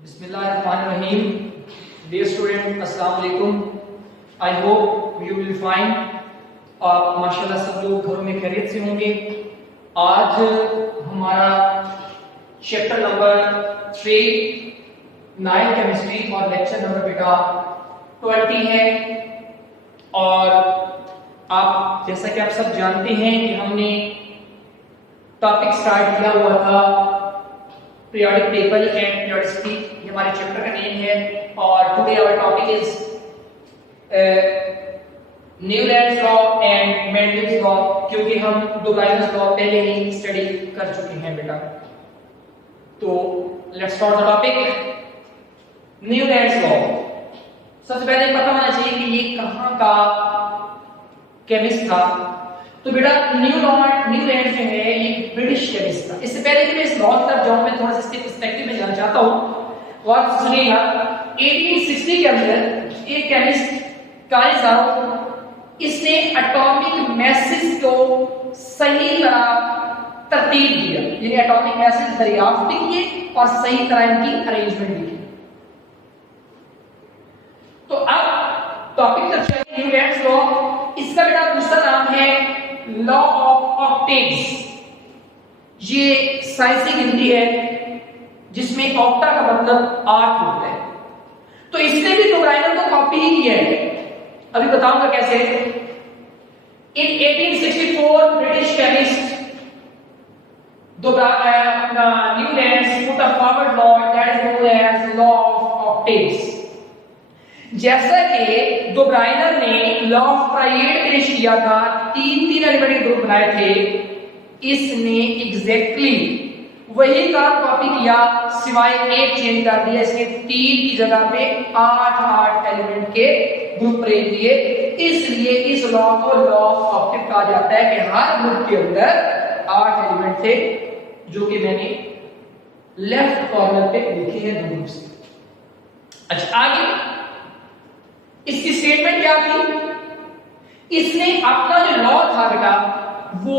Bismillahirrahmanirrahim. Dear student, अस्सलाम वालेकुम. I hope you will find. आप माशाल्लाह सब लोग घरों में खैरियत से होंगे. आज हमारा चैप्टर नंबर 3 9 केमिस्ट्री और लेक्चर नंबर बेटा 20 है. और आप जैसा कि आप सब जानते हैं कि हमने टॉपिक स्टार्ट किया हुआ था पीरियोडिक टेबल एंड पीरियोडिसिटी. ये हमारे चैप्टर का नेम है. और today our topic is Newlands law and Mendel's law, क्योंकि हम डुगाइलस लॉ पहले ही स्टडी कर चुके हैं बेटा. तो let's start the topic. Newlands law. सबसे पहले पता होना चाहिए कि ये कहां का केमिस्ट था. तो बेटा न्यूलैंड जो है एक ब्रिटिश केमिस्ट था. इससे पहले कि मैं इस लॉ की तरफ जाऊं, मैं थोड़ा सा इसके पर्सपेक्टिव में जाना चाहता हूं. और सुनिएगा, 1860 के अंदर एक केमिस्ट कारिजारो, इसने एटॉमिक मैसेज को सही तरह तरतीब दिया, यानी एटॉमिक मैसेज दरियाफ्त भी किए और सही तरह इनकी अरेंजमेंट भी की. तो अब टॉपिक तक चलिए. न्यूलैंड्स लॉ, इसका बेटा दूसरा नाम है लॉ ऑफ ऑक्टेव्स. ये साइंसी गिनती है जिसमें ऑक्टा का मतलब 8 होता है. तो इसने भी डुगाइलर को कॉपी ही किया है. अभी बताऊंगा कैसे. In 1864 British chemist Newlands put a forward law that is known as law of octaves. जैसा कि डुगाइलर ने लॉ ऑफ ट्राइएड पेश किया था, 3 एलिमेंट के ग्रुप बनाए थे, इसने एग्जैक्टली वही का कॉपी किया, सिवाय एक चेंज कर दिया. इसने 3 की जगह पे 8 एलिमेंट के ग्रुप रख दिए. इसलिए इस लॉ को लॉ ऑफ ऑक्टेव कहा जाता है कि हर ग्रुप के अंदर 8 एलिमेंट थे, जो कि मैंने लेफ्ट कॉर्नर पे लिखे हैं दोनों से. अच्छा, आगे इसकी स्टेटमेंट क्या थी. इसने अपना जो लॉ था बेटा वो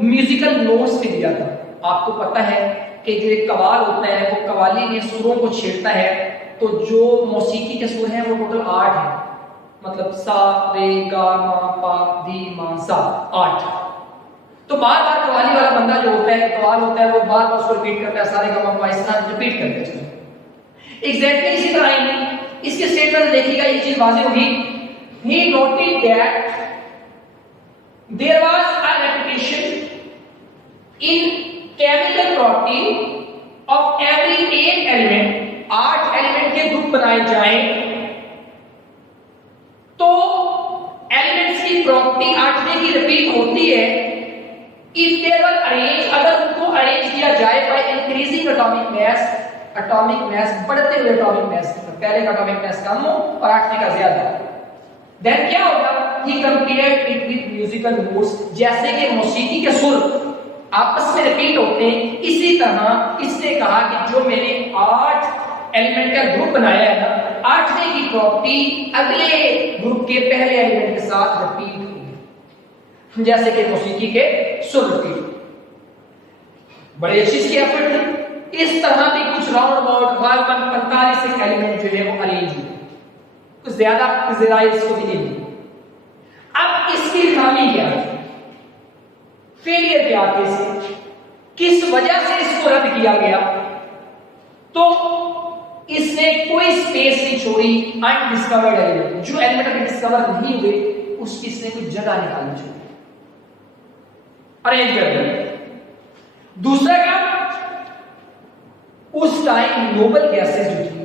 म्यूजिकल नोट्स पे दिया था. आपको पता है कि जो एक कवाल होता है वो कवाली में सुरों को छेड़ता है. तो जो मौसीकी के सुर हैं वो टोटल 8 हैं. मतलब सा रे गा मा पा धी मा सा, 8. तो बार बार कवाली वाला बंदा जो होता है, कवाल होता है, वो बार बार उसको रिपीट करता है, सारे गा मा पा इस तरह रिपीट करते हैं. एग्जैक्टली इसी तरह ही इसके स्टेटमेंट देखिएगा, ये चीज वाज़ेह होगी. he noted that there was a repetition in chemical property of every 8 element. 8 element के ग्रुप बनाए जाएं तो एलिमेंट्स की प्रॉपर्टी 8वें की रिपीट होती है. इफ दे वर अरेंज, अगर उनको अरेंज किया जाए by increasing atomic mass. Atomic mass बढ़ते हुए एटॉमिक मैस, पहले का एटॉमिक मैस कम हो और 8वें का ज्यादा. देन क्या होगा, he compared it with musical notes. जैसे कि मौसीकी के सुर आपस में रिपीट होते हैं, इसी तरह इसने कहा कि जो मैंने 8 एलिमेंट का ग्रुप बनाया है ना, 8वें की प्रॉपर्टी अगले ग्रुप के पहले एलिमेंट के साथ रिपीट होगी, जैसे कि मौसीकी के सुर रिपीट. बड़े अच्छी इसकी एफर्ट थी. इस तरह भी कुछ राउंड अबाउट 45 एलिमेंट जो है वो अरेंज हुए. कुछ ज्यादा इसको भी नहीं. अब इसकी खामी क्या है, फेलियर क्या है, किस वजह से इसको रद्द किया गया. तो इसने कोई स्पेस नहीं छोड़ी. अनडिस्कवर्ड एलिमेंट, जो एलिमेंट अभी डिस्कवर नहीं हुए, उसकी इसने कोई जगह निकालनी छोड़ी, अरेंज कर दिया. दूसरा काम, उस टाइम नोबल गैसेस जो थी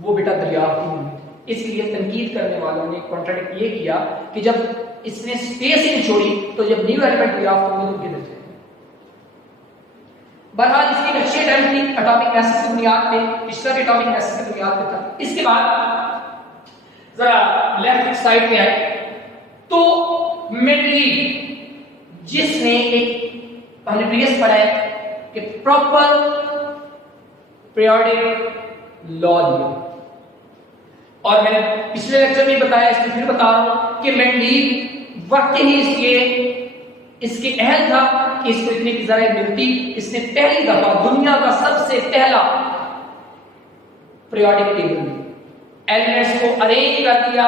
वो बेटा दरियाफ्त नहीं हुई. इसलिए तनकीद करने वालों ने कॉन्ट्राडिक्ट ये किया कि जब इसने स्पेस ही नहीं छोड़ी तो जब न्यू एलिमेंट दरियाफ्त होंगे तो किधर जाएंगे. बहरहाल इसकी एक अच्छी अटेम्प्ट थी एटॉमिक मैसेज की बुनियाद पे. पिछला भी एटॉमिक मैसेज की बुनियाद पे था. इसके बाद जरा लेफ्ट साइड पे आए तो मेंडली, जिसने एक हमने प्रीवियस पढ़ा है कि प्रॉपर पीरियोडिक लॉ दिया. और मैंने पिछले लेक्चर में बताया, इसमें फिर बता रहा हूं कि मेंडली वाकई ही इसके अहल था कि इसको इतनी की जरा मिलती. इसने पहली दफा दुनिया का सबसे पहला पीरियोडिक टेबल में एलिमेंट्स को अरेंज कर दिया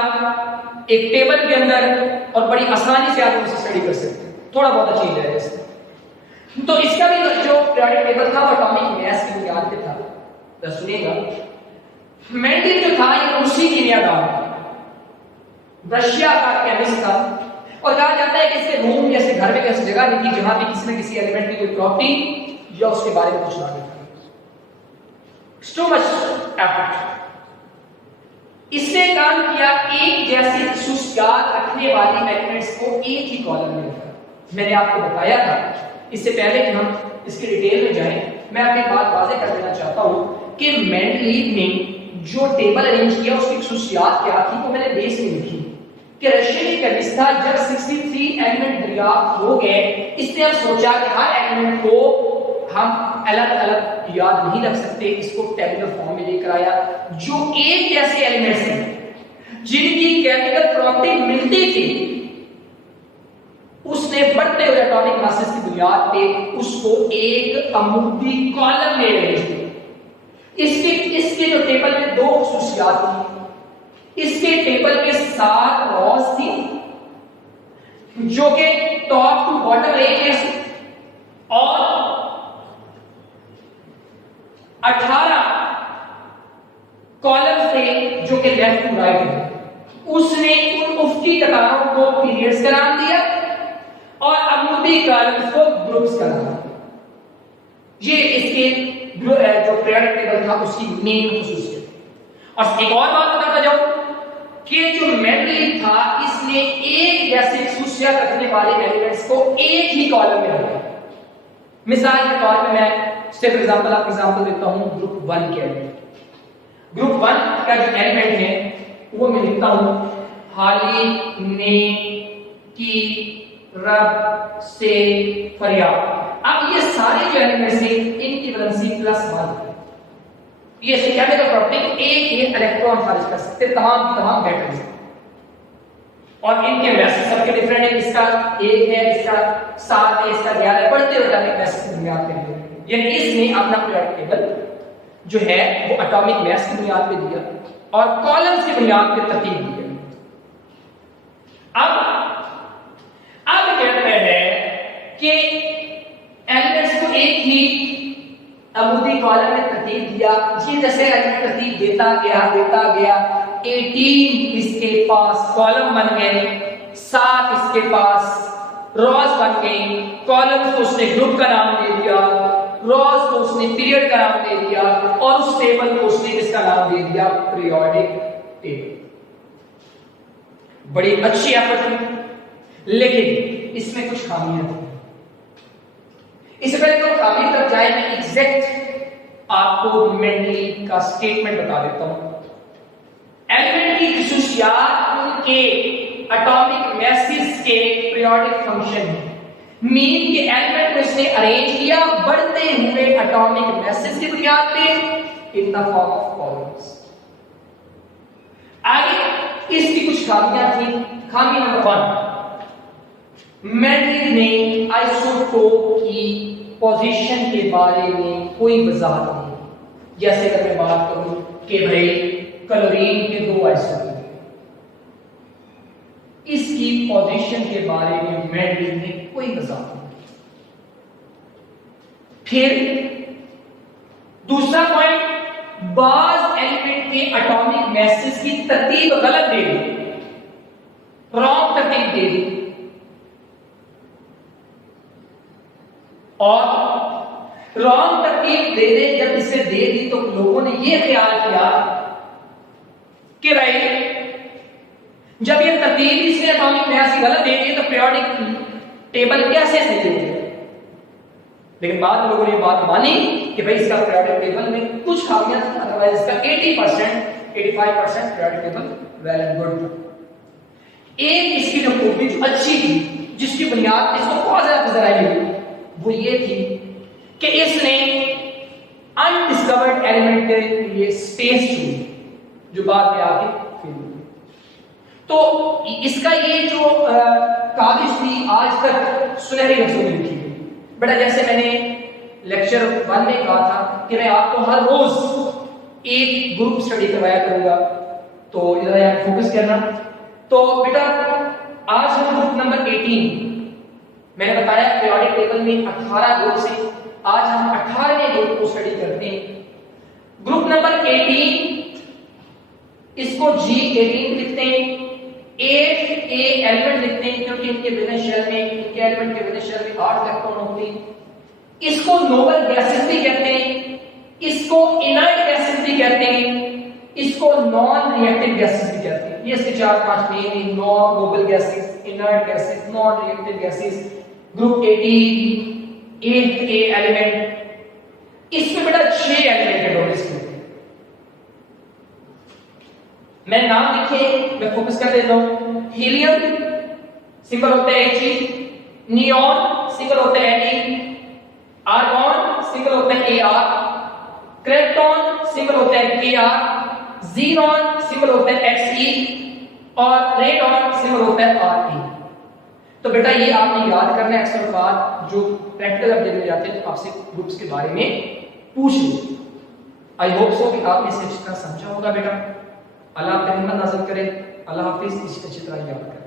एक टेबल के अंदर और बड़ी आसानी से आप उसे स्टडी कर सकते हैं। थोड़ा बहुत चेंज है इसमें। तो इसका भी जो पीरियोडिक टेबल था वो एटॉमिक मास की बुनियाद पे था। तो सुनिएगा, मेंडल जो था ये रूसी कीमियादान, रशिया का केमिस्ट था और कहा जाता है कि इसके रूम जैसे घर में कैसी जगह नहीं थी जहां भी किसी न किसी एलिमेंट की कोई प्रॉपर्टी या उसके बारे में कुछ ना लिखा। So much effort. इसने काम किया एक जैसी खसूसियात रखने वाली एलिमेंट्स को एक ही कॉलम में रखा। मैंने आपको बताया था, इससे पहले कि हम इसके डिटेल में जाएं, मैं आपको एक बात वाज़ेह कर देना चाहता हूं कि मेंडलीव ने जो टेबल अरेंज किया उसकी खसूसियात क्या थी वो मैंने बेस में लिखी कि रशियन केमिस्ट था। जब 63 एलिमेंट दरियाफ्त हो गए, इसने अब सोचा कि हर एलिमेंट को हम अलग अलग याद नहीं रख सकते, इसको टेबुलर फॉर्म में लेकर आया। जो एक जैसे एलिमेंट्स हैं जिनकी केमिकल प्रॉपर्टी मिलती थी, उसने बढ़ते हुए एटॉमिक मासेस की बुनियाद पे उसको एक अमूदी कॉलम में अरेंज किया। इसके जो टेबल में दो खसूसियात थी। इसके टेबल में 7 रॉज थी जो कि टॉप टू बॉटम एक है और 18 कॉलम थे जो कि लेफ्ट टू राइट है। उसने उन उफकी कतारों को पीरियड्स का नाम दिया और अमूदी कॉलम्स को ग्रुप्स का नाम दिया। ये इसके जो पीरियोडिक टेबल था उसकी मेन खसूसियत। और एक और बात बताता जाऊं कि जो मेंडलीव था इसने एक जैसे खसूसियत रखने वाले एलिमेंट्स को एक ही कॉलम में रखा। मिसाल के तौर पे मैं सिर्फ एग्जांपल देता हूं ग्रुप 1 के एलिमेंट। ग्रुप 1 का जो एलिमेंट है वो मैं लिखता हूं हाली ने की रब से फरियाद। अब ये सारे जो एलिमेंट्स हैं इनकी वैलेंसी +1 है। ये केमिकल प्रॉपर्टी एक ही इलेक्ट्रॉन खारिज कर सकते तमाम एटम्स और इनके मैसेज सबके डिफरेंट है। इसका 1 है, इसका 7 है, इसका 11 है, बढ़ते हुए एटॉमिक मैसेज की बुनियाद पे दिया। यानी इसने अपना पीरियोडिक टेबल जो है वो एटॉमिक मास की बुनियाद पे दिया और कॉलम्स की बुनियाद पे तरतीब दी। अब कहते हैं कि एलिमेंट्स को एक ही अमूदी कॉलम में तरतीब दिया। ये जैसे एलिमेंट तरतीब देता गया 18 इसके पास कॉलम बन गए, 7 इसके पास रॉज बन गई। कॉलम्स को उसने ग्रुप का नाम दे दिया, रॉज को उसने पीरियड का नाम दे दिया और उस टेबल को उसने किसका नाम दे दिया? Periodic table. बड़ी अच्छी एफर्ट थी लेकिन इसमें कुछ खामियां थी। इससे पहले तो खामी तक जाए मैं एग्जैक्ट आपको मेंडलीव का स्टेटमेंट बता देता हूं। एलिमेंट की खसूसियात उनके एटॉमिक मैसेज के पीरियोडिक फंक्शन है। मीन के एलिमेंट को इसने अरेंज किया बढ़ते हुए एटॉमिक मैसेज की बुनियाद पे in the form of columns. आगे इसकी कुछ खामियां थी। खामी नंबर 1, मेंडलीव ने आइसोटोप की पोजीशन के बारे में कोई वजाहत नहीं। जैसे अगर मैं बात करूं कि भाई क्लोरीन के 2 आइसोटोप, इसकी पोजीशन के बारे में मेंडलीव ने कोई वजाहत नहीं। फिर दूसरा पॉइंट, बाज एलिमेंट के एटॉमिक मैसेज की तरतीब गलत दे दी, रॉन्ग तरतीब दे दी और रॉन्ग तरतीब दे दे जब इसे दे दी तो लोगों ने यह ख्याल किया कि भाई जब ये तरतीब इसने एटॉमिक मास की गलत दे दी तो पीरियोडिक टेबल कैसे सही होगा। लेकिन बाद में लोगों ने बात मानी कि भाई इसका पीरियोडिक टेबल में कुछ खामियां थी, अदरवाइज इसका 80% 85% periodic table well and good. एक इसकी जो खूबी जो अच्छी थी जिसकी बुनियाद पे इसको बहुत ज्यादा नजर आई वो ये थी कि इसने अनडिस्कवर्ड एलिमेंट के लिए स्पेस चुनी जो बाद में आके फिल हुई। तो इसका ये जो काबिज थी आज तक सुनहरी लफ्जों में लिखी हुई। बेटा जैसे मैंने लेक्चर 1 में कहा था कि मैं आपको हर रोज एक ग्रुप स्टडी करवाया करूंगा, तो इधर यार फोकस करना। तो बेटा आज हम ग्रुप नंबर 18, मैंने बताया पीरियोडिक टेबल में 18 ग्रुप से आज हम 18वें ग्रुप को स्टडी करते हैं। ग्रुप नंबर 18 इसको G18 लिखते हैं, 8A एलिमेंट लिखते हैं क्योंकि इनके वैलेंस शेल में, इनके एलिमेंट के वैलेंस शेल में 8 इलेक्ट्रॉन होते हैं। इसको नोबल गैसेस भी कहते हैं, इसको इनर्ट गैसेस भी कहते हैं, इसको नॉन रिएक्टिव गैसेस भी कहते हैं। ये इसके 4-5 main non noble gases, inert gases, non reactive gases. Group 18 8A element, इसमें बेटा 6 एलिमेंट है इसमें। मैं नाम लिखे, मैं फोकस कर देता हूं। हीलियम सिंबल होता है He, नियॉन सिंबल होता है Ne, आर्गॉन सिंबल होता है Ar, क्रिप्टॉन सिंबल होता है Kr, ज़ीरॉन सिंबल होता है Xe और रेडॉन सिंबल होता है Re। तो बेटा ये आपने याद करना है, अक्सर बात जो प्रैक्टिकल अब देने जाते हैं तो आपसे ग्रुप्स के बारे में पूछ लीजिए। आई होप सो कि आपने इसे अच्छी तरह समझा होगा बेटा। अल्लाह आपका हिम्मत नाज़िल करे। अल्लाह हाफिज़। इसी अच्छी तरह याद करें।